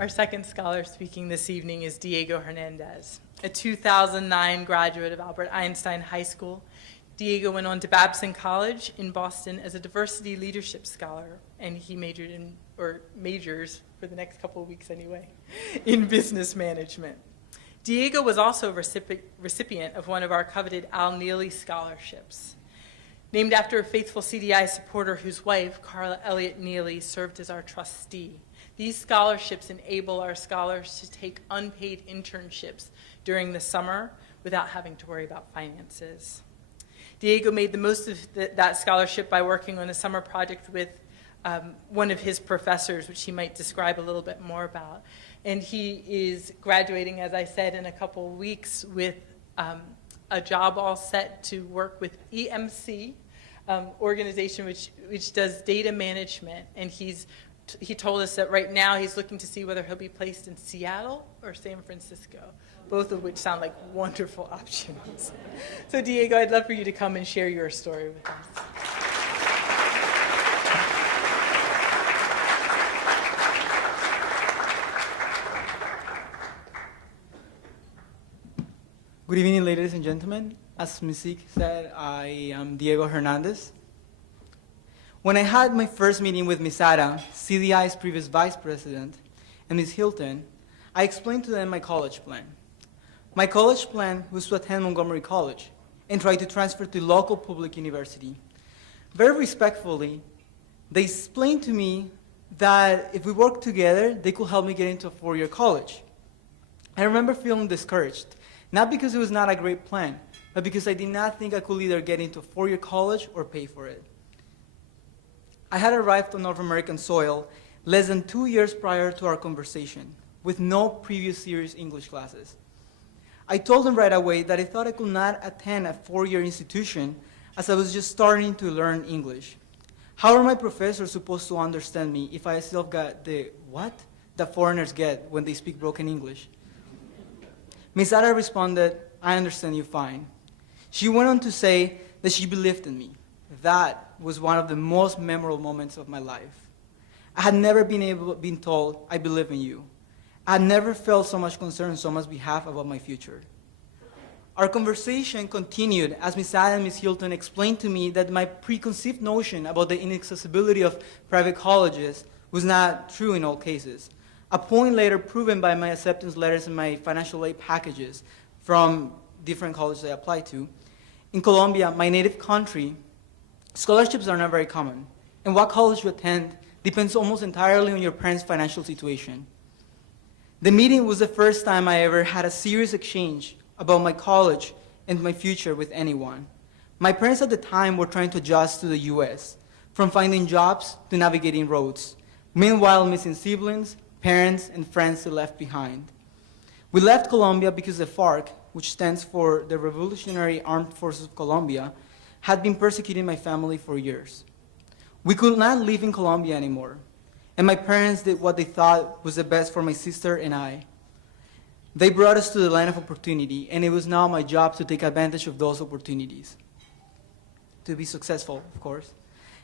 Our second scholar speaking this evening is Diego Hernandez, a 2009 graduate of Albert Einstein High School. Diego went on to Babson College in Boston as a diversity leadership scholar, and he majors for the next couple of weeks anyway, in business management. Diego was also a recipient of one of our coveted Al Neely scholarships, named after a faithful CDI supporter whose wife, Carla Elliott Neely, served as our trustee. These scholarships enable our scholars to take unpaid internships during the summer without having to worry about finances. Diego made the most of that scholarship by working on a summer project with one of his professors, which he might describe a little bit more about. And he is graduating, as I said, in a couple weeks with a job all set to work with EMC, organization which does data management. And he told us that right now he's looking to see whether he'll be placed in Seattle or San Francisco, both of which sound like wonderful options. So Diego, I'd love for you to come and share your story with us. Good evening, ladies and gentlemen. As Mystique said, I am Diego Hernandez. When I had my first meeting with Ms. Ada, CDI's previous vice president, and Ms. Hilton, I explained to them my college plan. My college plan was to attend Montgomery College and try to transfer to local public university. Very respectfully, they explained to me that if we worked together, they could help me get into a four-year college. I remember feeling discouraged, not because it was not a great plan, but because I did not think I could either get into a four-year college or pay for it. I had arrived on North American soil less than 2 years prior to our conversation, with no previous serious English classes. I told them right away that I thought I could not attend a four-year institution as I was just starting to learn English. How are my professors supposed to understand me if I still got the what that foreigners get when they speak broken English? Ms. Ada responded, "I understand you fine." She went on to say that she believed in me. That was one of the most memorable moments of my life. I had never been told, "I believe in you." I had never felt so much concern on someone's behalf about my future. Our conversation continued as Ms. Ada and Ms. Hilton explained to me that my preconceived notion about the inaccessibility of private colleges was not true in all cases, a point later proven by my acceptance letters and my financial aid packages from different colleges I applied to. In Colombia, my native country, scholarships are not very common, and what college you attend depends almost entirely on your parents' financial situation. The meeting was the first time I ever had a serious exchange about my college and my future with anyone. My parents at the time were trying to adjust to the US, from finding jobs to navigating roads, meanwhile missing siblings, parents, and friends they left behind. We left Colombia because the FARC, which stands for the Revolutionary Armed Forces of Colombia, had been persecuting my family for years. We could not live in Colombia anymore, and my parents did what they thought was the best for my sister and I. They brought us to the land of opportunity, and it was now my job to take advantage of those opportunities. To be successful, of course.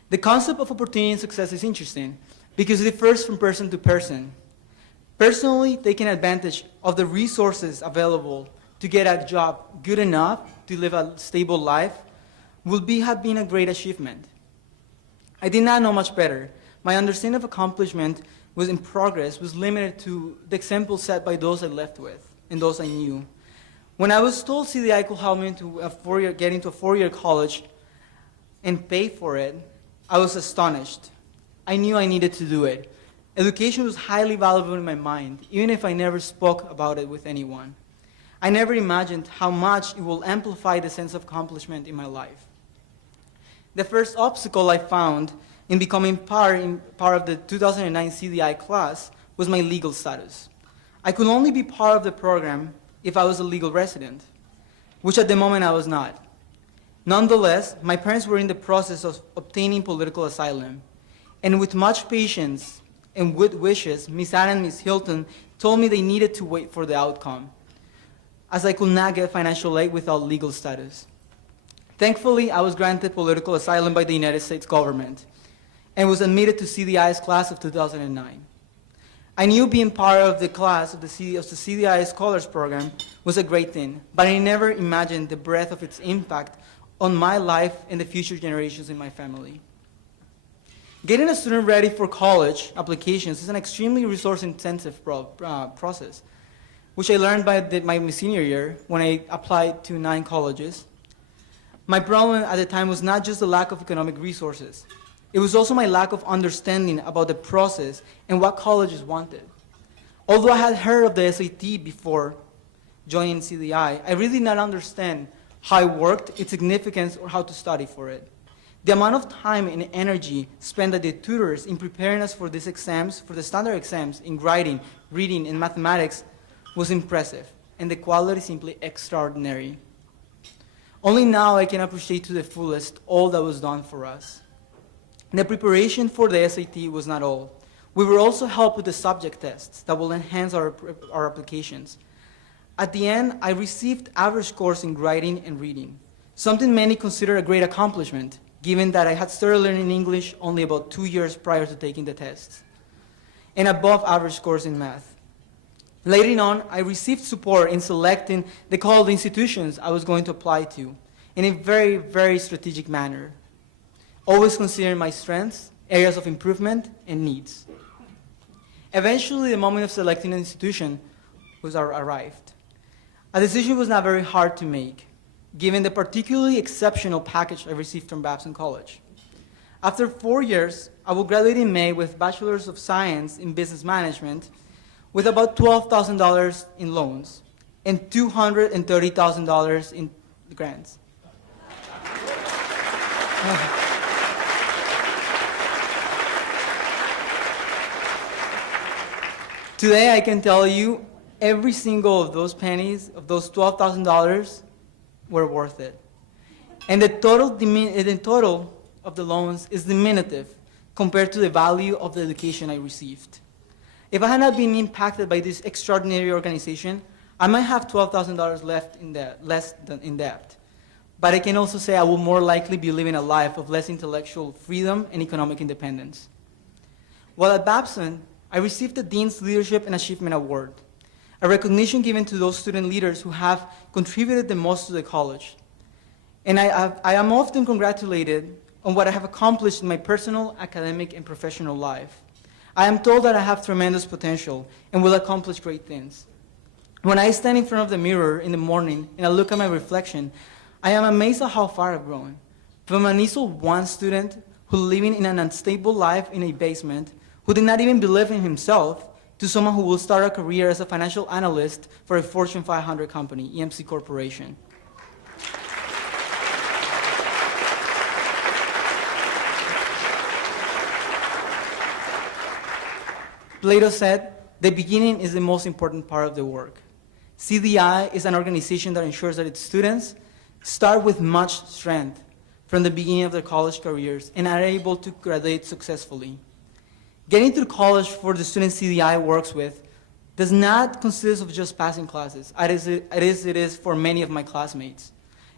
The concept of opportunity and success is interesting because it differs from person to person. Personally, taking advantage of the resources available to get a job good enough to live a stable life have been a great achievement. I did not know much better. My understanding of accomplishment was in progress was limited to the examples set by those I left with and those I knew. When I was told CDI could help me get into a four-year college and pay for it, I was astonished. I knew I needed to do it. Education was highly valuable in my mind, even if I never spoke about it with anyone. I never imagined how much it will amplify the sense of accomplishment in my life. The first obstacle I found in becoming part of the 2009 CDI class was my legal status. I could only be part of the program if I was a legal resident, which at the moment I was not. Nonetheless, my parents were in the process of obtaining political asylum, and with much patience and good wishes, Ms. Anna and Ms. Hilton told me they needed to wait for the outcome, as I could not get financial aid without legal status. Thankfully, I was granted political asylum by the United States government and was admitted to CDI's class of 2009. I knew being part of the class of the CDI Scholars Program was a great thing, but I never imagined the breadth of its impact on my life and the future generations in my family. Getting a student ready for college applications is an extremely resource-intensive process, which I learned by my senior year when I applied to 9 colleges. My problem at the time was not just the lack of economic resources. It was also my lack of understanding about the process and what colleges wanted. Although I had heard of the SAT before joining CDI, I really did not understand how it worked, its significance, or how to study for it. The amount of time and energy spent by the tutors in preparing us for these exams, for the standard exams in writing, reading, and mathematics was impressive, and the quality simply extraordinary. Only now I can appreciate to the fullest all that was done for us. The preparation for the SAT was not all. We were also helped with the subject tests that will enhance our applications. At the end, I received average scores in writing and reading, something many consider a great accomplishment, given that I had started learning English only about 2 years prior to taking the tests, and above average scores in math. Later on, I received support in selecting the college institutions I was going to apply to in a very, very strategic manner, always considering my strengths, areas of improvement, and needs. Eventually, the moment of selecting an institution arrived. A decision was not very hard to make, given the particularly exceptional package I received from Babson College. After 4 years, I will graduate in May with Bachelor's of Science in Business Management with about $12,000 in loans and $230,000 in grants. Today, I can tell you every single of those pennies, of those $12,000, were worth it. And the total of the loans is diminutive compared to the value of the education I received. If I had not been impacted by this extraordinary organization, I might have $12,000 less than in debt. But I can also say I will more likely be living a life of less intellectual freedom and economic independence. While at Babson, I received the Dean's Leadership and Achievement Award, a recognition given to those student leaders who have contributed the most to the college. And I am often congratulated on what I have accomplished in my personal, academic, and professional life. I am told that I have tremendous potential and will accomplish great things. When I stand in front of the mirror in the morning and I look at my reflection, I am amazed at how far I've grown. From an ISO 1 student who living in an unstable life in a basement, who did not even believe in himself, to someone who will start a career as a financial analyst for a Fortune 500 company, EMC Corporation. Plato said, the beginning is the most important part of the work. CDI is an organization that ensures that its students start with much strength from the beginning of their college careers and are able to graduate successfully. Getting through college for the students CDI works with does not consist of just passing classes, as it is for many of my classmates.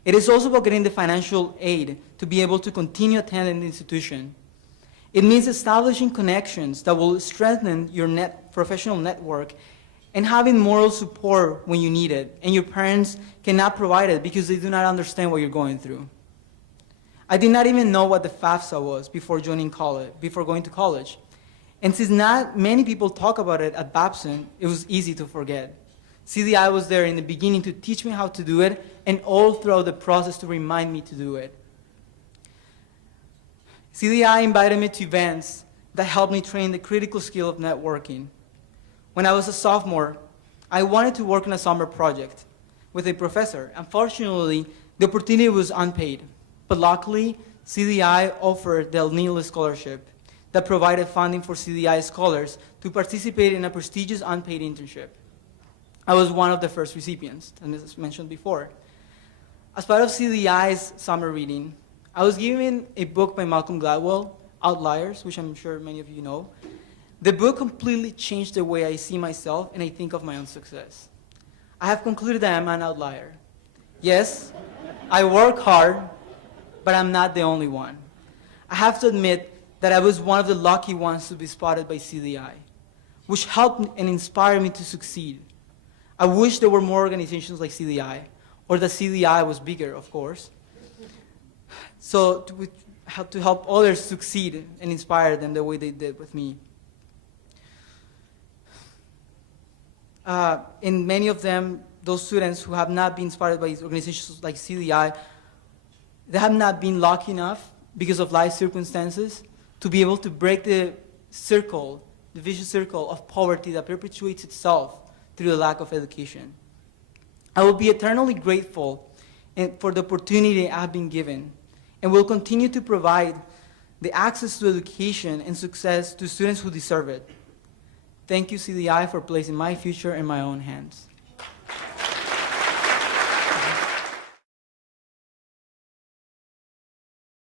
It is also about getting the financial aid to be able to continue attending the institution. It means establishing connections that will strengthen your professional network and having moral support when you need it, and your parents cannot provide it because they do not understand what you're going through. I did not even know what the FAFSA was before going to college. And since not many people talk about it at Babson, it was easy to forget. CDI was there in the beginning to teach me how to do it, and all throughout the process to remind me to do it. CDI invited me to events that helped me train the critical skill of networking. When I was a sophomore, I wanted to work on a summer project with a professor. Unfortunately, the opportunity was unpaid, but luckily, CDI offered the CDI Scholarship that provided funding for CDI scholars to participate in a prestigious unpaid internship. I was one of the first recipients, as mentioned before. As part of CDI's summer reading, I was given a book by Malcolm Gladwell, Outliers, which I'm sure many of you know. The book completely changed the way I see myself and I think of my own success. I have concluded that I'm an outlier. Yes, I work hard, but I'm not the only one. I have to admit that I was one of the lucky ones to be spotted by CDI. which helped and inspired me to succeed. I wish there were more organizations like CDI, or that CDI was bigger, of course, so to help others succeed and inspire them the way they did with me. In many of them, those students who have not been inspired by organizations like CDI, they have not been lucky enough because of life circumstances to be able to break the circle, the vicious circle of poverty that perpetuates itself through the lack of education. I will be eternally grateful for the opportunity I have been given, and will continue to provide the access to education and success to students who deserve it. Thank you, CDI, for placing my future in my own hands.